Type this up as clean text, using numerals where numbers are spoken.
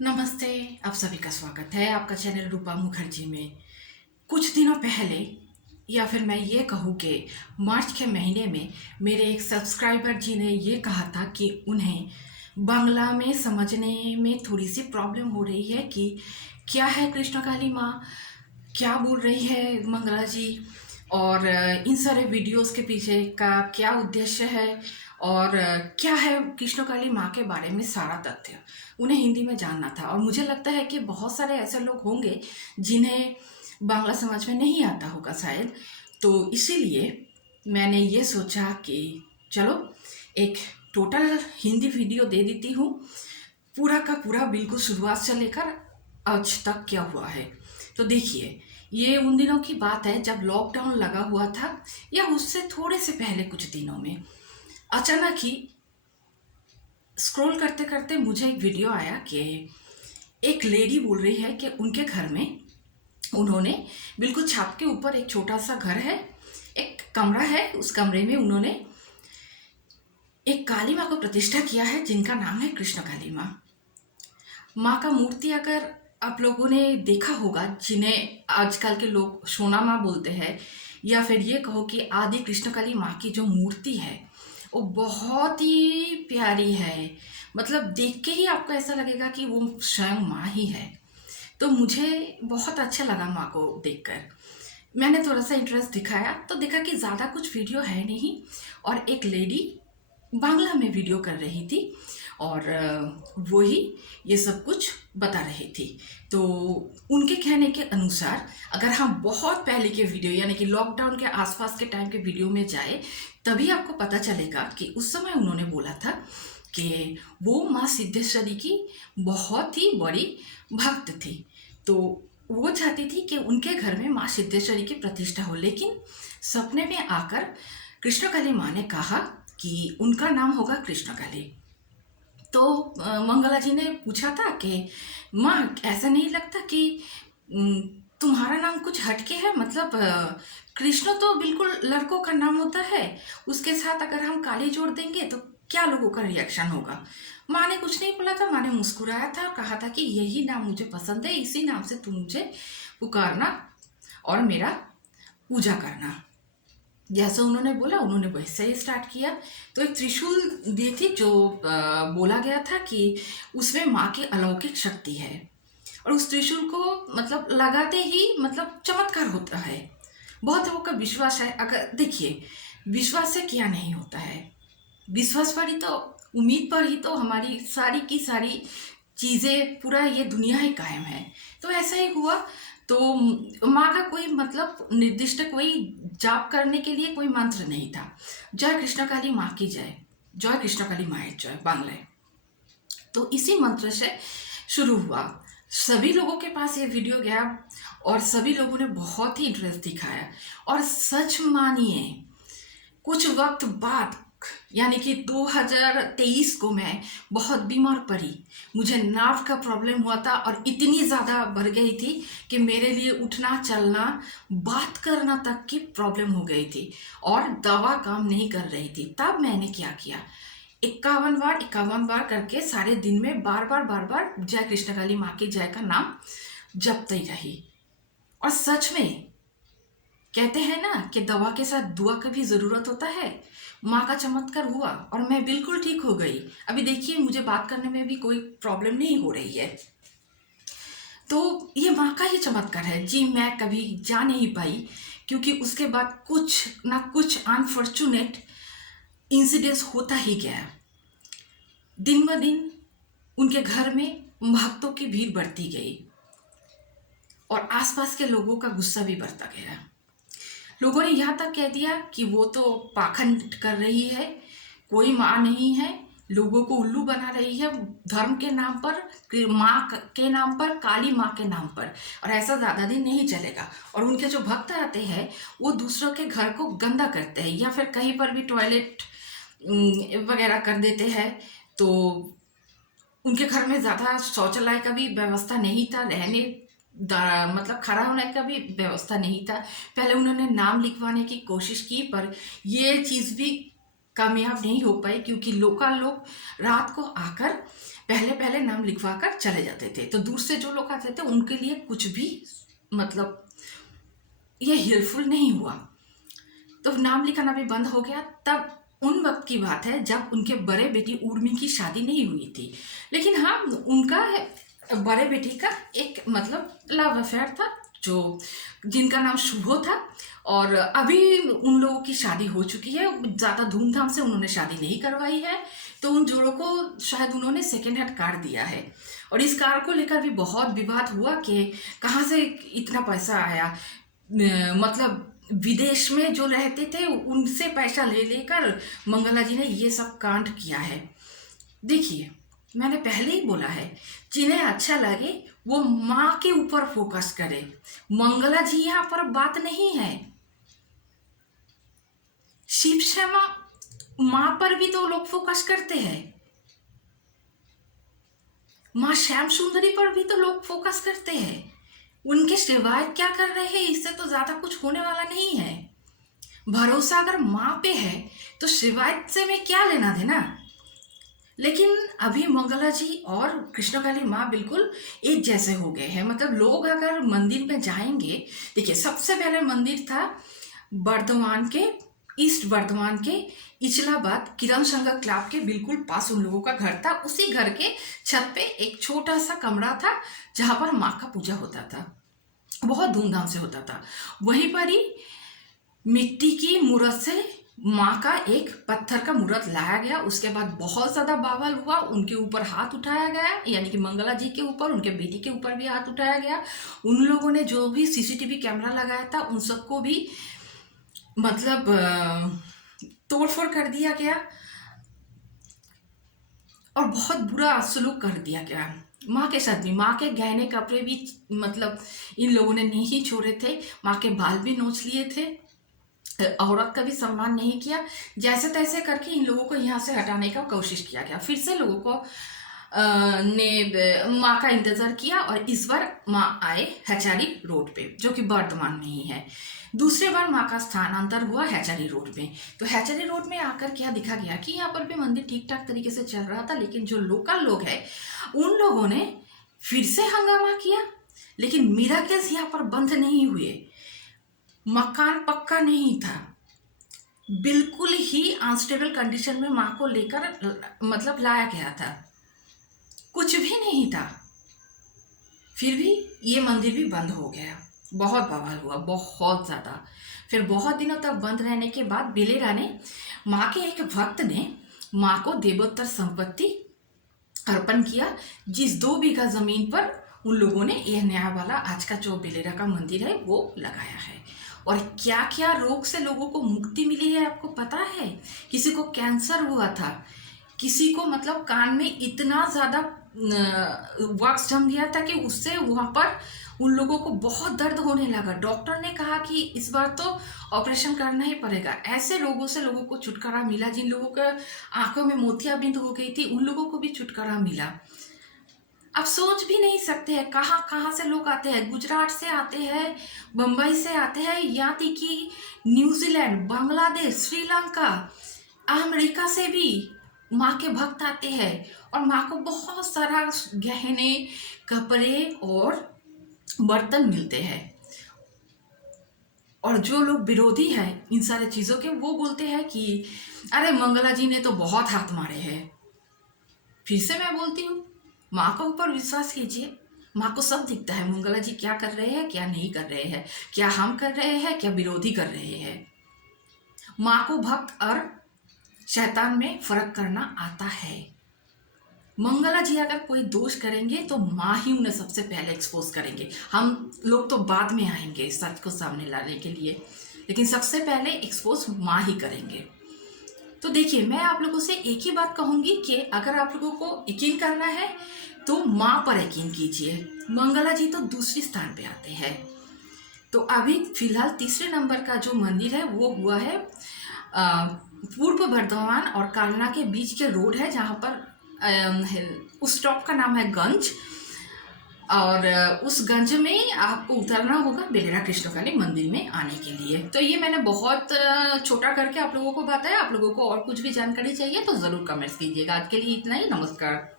नमस्ते, आप सभी का स्वागत है आपका चैनल रूपा मुखर्जी में। कुछ दिनों पहले या फिर मैं ये कहूँ कि मार्च के महीने में मेरे एक सब्सक्राइबर जी ने ये कहा था कि उन्हें बांग्ला में समझने में थोड़ी-सी प्रॉब्लम हो रही है कि क्या है कृष्णकाली माँ, क्या बोल रही है मंगला जी और इन सारे वीडियोस के पीछे का क्या उद्देश्य है और क्या है कृष्णकाली माँ के बारे में सारा तथ्य उन्हें हिंदी में जानना था। और मुझे लगता है कि बहुत सारे ऐसे लोग होंगे जिन्हें बांग्ला समझ में नहीं आता होगा शायद। तो इसीलिए मैंने ये सोचा कि चलो एक टोटल हिंदी वीडियो दे देती हूँ, पूरा का पूरा बिल्कुल शुरुआत से लेकर आज तक क्या हुआ है। तो देखिए, ये उन दिनों की बात है जब लॉकडाउन लगा हुआ था या उससे थोड़े से पहले कुछ दिनों में अचानक ही स्क्रॉल करते करते मुझे एक वीडियो आया कि एक लेडी बोल रही है कि उनके घर में उन्होंने बिल्कुल छत के ऊपर एक छोटा सा घर है, एक कमरा है, उस कमरे में उन्होंने एक काली माँ को प्रतिष्ठा किया है जिनका नाम है कृष्ण काली माँ। माँ का मूर्ति अगर आप लोगों ने देखा होगा, जिन्हें आजकल के लोग सोना माँ बोलते हैं या फिर ये कहो कि आदि कृष्णकाली माँ की जो मूर्ति है वो बहुत ही प्यारी है। मतलब देख के ही आपको ऐसा लगेगा कि वो स्वयं माँ ही है। तो मुझे बहुत अच्छा लगा माँ को देखकर। मैंने थोड़ा सा इंटरेस्ट दिखाया तो देखा कि ज़्यादा कुछ वीडियो है नहीं और एक लेडी बांग्ला में वीडियो कर रही थी और वो ही ये सब कुछ बता रही थी। तो उनके कहने के अनुसार अगर हम बहुत पहले के वीडियो यानी कि लॉकडाउन के आसपास के टाइम के वीडियो में जाए तभी आपको पता चलेगा कि उस समय उन्होंने बोला था कि वो माँ सिद्धेश्वरी की बहुत ही बड़ी भक्त थी। तो वो चाहती थी कि उनके घर में माँ सिद्धेश्वरी की प्रतिष्ठा हो, लेकिन सपने में आकर कृष्णकाली माँ ने कहा कि उनका नाम होगा कृष्णकाली। तो मंगला जी ने पूछा था कि माँ ऐसा नहीं लगता कि उम, तुम्हारा नाम कुछ हटके है, मतलब कृष्ण तो बिल्कुल लड़कों का नाम होता है, उसके साथ अगर हम काली जोड़ देंगे तो क्या लोगों का रिएक्शन होगा। माँ ने कुछ नहीं बोला था, माँ ने मुस्कुराया था, कहा था कि यही नाम मुझे पसंद है, इसी नाम से तुम मुझे पुकारना और मेरा पूजा करना। जैसा उन्होंने बोला उन्होंने वैसे ही स्टार्ट किया। तो एक त्रिशूल दी थी जो बोला गया था कि उसमें माँ की अलौकिक शक्ति है और उस त्रिशूल को मतलब लगाते ही मतलब चमत्कार होता है। बहुत लोगों का विश्वास है। अगर देखिए, विश्वास से क्या नहीं होता है, विश्वास पर ही तो, उम्मीद पर ही तो हमारी सारी की सारी चीज़ें, पूरा ये दुनिया ही कायम है। तो ऐसा ही हुआ। तो माँ का कोई मतलब निर्दिष्ट कोई जाप करने के लिए कोई मंत्र नहीं था। जय कृष्णकाली माँ की जय, जय कृष्णकाली माँ जय बांग्ला। तो इसी मंत्र से शुरू हुआ। सभी लोगों के पास ये वीडियो गया और सभी लोगों ने बहुत ही इंटरेस्ट दिखाया। और सच मानिए, कुछ वक्त बाद यानी कि 2023 को मैं बहुत बीमार पड़ी। मुझे नर्व का प्रॉब्लम हुआ था और इतनी ज़्यादा बढ़ गई थी कि मेरे लिए उठना चलना बात करना तक की प्रॉब्लम हो गई थी और दवा काम नहीं कर रही थी। तब मैंने क्या किया, 51 बार करके सारे दिन में बार बार जय कृष्णकाली माँ की जय का नाम जपती रही। और सच में कहते हैं ना कि दवा के साथ दुआ का भी ज़रूरत होता है। माँ का चमत्कार हुआ और मैं बिल्कुल ठीक हो गई। अभी देखिए, मुझे बात करने में भी कोई प्रॉब्लम नहीं हो रही है। तो ये माँ का ही चमत्कार है जी। मैं कभी जा नहीं पाई क्योंकि उसके बाद कुछ ना कुछ अनफॉर्चुनेट इंसिडेंट्स होता ही गया। दिन ब दिन उनके घर में भक्तों की भीड़ बढ़ती गई और आसपास के लोगों का गुस्सा भी बढ़ता गया। लोगों ने यहाँ तक कह दिया कि वो तो पाखंड कर रही है, कोई माँ नहीं है, लोगों को उल्लू बना रही है धर्म के नाम पर, माँ के नाम पर, काली माँ के नाम पर। और ऐसा ज़्यादा दिन नहीं चलेगा। और उनके जो भक्त आते हैं वो दूसरों के घर को गंदा करते हैं या फिर कहीं पर भी टॉयलेट वगैरह कर देते हैं। तो उनके घर में ज़्यादा शौचालय का भी व्यवस्था नहीं था, रहने मतलब खड़ा होने का भी व्यवस्था नहीं था। पहले उन्होंने नाम लिखवाने की कोशिश की पर ये चीज़ भी कामयाब नहीं हो पाई क्योंकि लोकल लोग रात को आकर पहले पहले नाम लिखवा कर चले जाते थे। तो दूर से जो लोग आते थे उनके लिए कुछ भी मतलब ये हेल्पफुल नहीं हुआ, तो नाम लिखाना भी बंद हो गया। तब उन वक्त की बात है जब उनके बड़े बेटी उर्मी की शादी नहीं हुई थी, लेकिन हाँ उनका बड़े बेटी का एक मतलब लव अफेयर था जो जिनका नाम शुभो था। और अभी उन लोगों की शादी हो चुकी है, ज़्यादा धूमधाम से उन्होंने शादी नहीं करवाई है। तो उन जोड़ों को शायद उन्होंने सेकेंड हैंड कार दिया है, और इस कार को लेकर भी बहुत विवाद हुआ कि कहाँ से इतना पैसा आया। मतलब विदेश में जो रहते थे उनसे पैसा ले लेकर मंगला जी ने ये सब कांड किया है। देखिए मैंने पहले ही बोला है, जिन्हें अच्छा लगे वो माँ के ऊपर फोकस करे। मंगला जी यहाँ पर बात नहीं है। शिव शर्मा माँ पर भी तो लोग फोकस करते हैं, माँ श्याम सुंदरी पर भी तो लोग फोकस करते हैं। उनके सेवायत क्या कर रहे हैं, इससे तो ज्यादा कुछ होने वाला नहीं है। भरोसा अगर माँ पे है तो सेवायत से में क्या लेना देना। लेकिन अभी मंगला जी और कृष्णकाली माँ बिल्कुल एक जैसे हो गए हैं। मतलब लोग अगर मंदिर में जाएंगे, देखिए सबसे पहले मंदिर था बर्धमान के, ईस्ट बर्धमान के इचलाबाद किरण संघ क्लब के बिल्कुल पास उन लोगों का घर था। उसी घर के छत पे एक छोटा सा कमरा था जहाँ पर माँ का पूजा होता था, बहुत धूमधाम से होता था। वहीं पर ही मिट्टी की मूर्त से माँ का एक पत्थर का मूर्त लाया गया। उसके बाद बहुत ज़्यादा बावल हुआ, उनके ऊपर हाथ उठाया गया, यानी कि मंगला जी के ऊपर, उनके बेटी के ऊपर भी हाथ उठाया गया। उन लोगों ने जो भी सीसीटीवी कैमरा लगाया था उन सबको भी मतलब तोड़फोड़ कर दिया गया और बहुत बुरा सलूक कर दिया गया माँ के साथ भी। माँ के गहने कपड़े भी मतलब इन लोगों ने नहीं छोड़े थे, माँ के बाल भी नोच लिए थे, औरत का भी सम्मान नहीं किया। जैसे तैसे करके इन लोगों को यहाँ से हटाने का कोशिश किया गया। फिर से लोगों को ने माँ का इंतजार किया और इस बार माँ आए हैचारी रोड पे, जो कि वर्धमान में ही है। दूसरी बार माँ का स्थानांतर हुआ हैचारी रोड में। तो हैचारी रोड में आकर क्या दिखा गया कि यहाँ पर भी मंदिर ठीक ठाक तरीके से चल रहा था, लेकिन जो लोकल लोग हैं उन लोगों ने फिर से हंगामा किया। लेकिन मिराकल्स यहाँ पर बंद नहीं हुए। मकान पक्का नहीं था, बिल्कुल ही अनस्टेबल कंडीशन में माँ को लेकर मतलब लाया गया था, कुछ भी नहीं था। फिर भी ये मंदिर भी बंद हो गया। बहुत बवाल हुआ, बहुत ज़्यादा। फिर बहुत दिनों तक बंद रहने के बाद बिलेरा ने, माँ के एक भक्त ने माँ को देवोत्तर संपत्ति अर्पण किया, जिस 2 बीघा जमीन पर उन लोगों ने यह नया वाला आज का जो बिलेरा का मंदिर है वो लगाया है। और क्या क्या रोग से लोगों को मुक्ति मिली है आपको पता है? किसी को कैंसर हुआ था, किसी को मतलब कान में इतना ज़्यादा वैक्स जम गया था कि उससे वहाँ पर उन लोगों को बहुत दर्द होने लगा। डॉक्टर ने कहा कि इस बार तो ऑपरेशन करना ही पड़ेगा। ऐसे लोगों से लोगों को छुटकारा मिला। जिन लोगों के आंखों में मोतियाबिंद हो गई थी उन लोगों को भी छुटकारा मिला। आप सोच भी नहीं सकते हैं कहाँ कहाँ से लोग आते हैं। गुजरात से आते हैं, बम्बई से आते हैं, यहाँ तक कि न्यूजीलैंड, बांग्लादेश, श्रीलंका, अमेरिका से भी माँ के भक्त आते हैं और माँ को बहुत सारा गहने, कपड़े और बर्तन मिलते हैं। और जो लोग विरोधी हैं इन सारे चीज़ों के, वो बोलते हैं कि अरे मंगला जी ने तो बहुत हाथ मारे हैं। फिर से मैं बोलती हूँ, माँ के ऊपर विश्वास कीजिए, माँ को सब दिखता है। मंगला जी क्या कर रहे हैं, क्या नहीं कर रहे हैं, क्या हम कर रहे हैं, क्या विरोधी कर रहे हैं। माँ को भक्त और शैतान में फर्क करना आता है। मंगला जी अगर कोई दोष करेंगे तो माँ ही उन्हें सबसे पहले एक्सपोज करेंगे। हम लोग तो बाद में आएंगे सच को सामने लाने के लिए, लेकिन सबसे पहले एक्सपोज माँ ही करेंगे। तो देखिए, मैं आप लोगों से एक ही बात कहूँगी कि अगर आप लोगों को यकीन करना है तो माँ पर यकीन कीजिए। मंगला जी तो दूसरी स्थान पे आते हैं। तो अभी फिलहाल तीसरे नंबर का जो मंदिर है वो हुआ है पूर्व बर्धमान और कालना के बीच के रोड है, जहाँ पर उस स्टॉप का नाम है गंज। और उस गंज में आपको उतरना होगा बिलेरा कृष्णकाली मंदिर में आने के लिए। तो ये मैंने बहुत छोटा करके आप लोगों को बताया। आप लोगों को और कुछ भी जानकारी चाहिए तो ज़रूर कमेंट्स कीजिएगा। आज के लिए इतना ही, नमस्कार।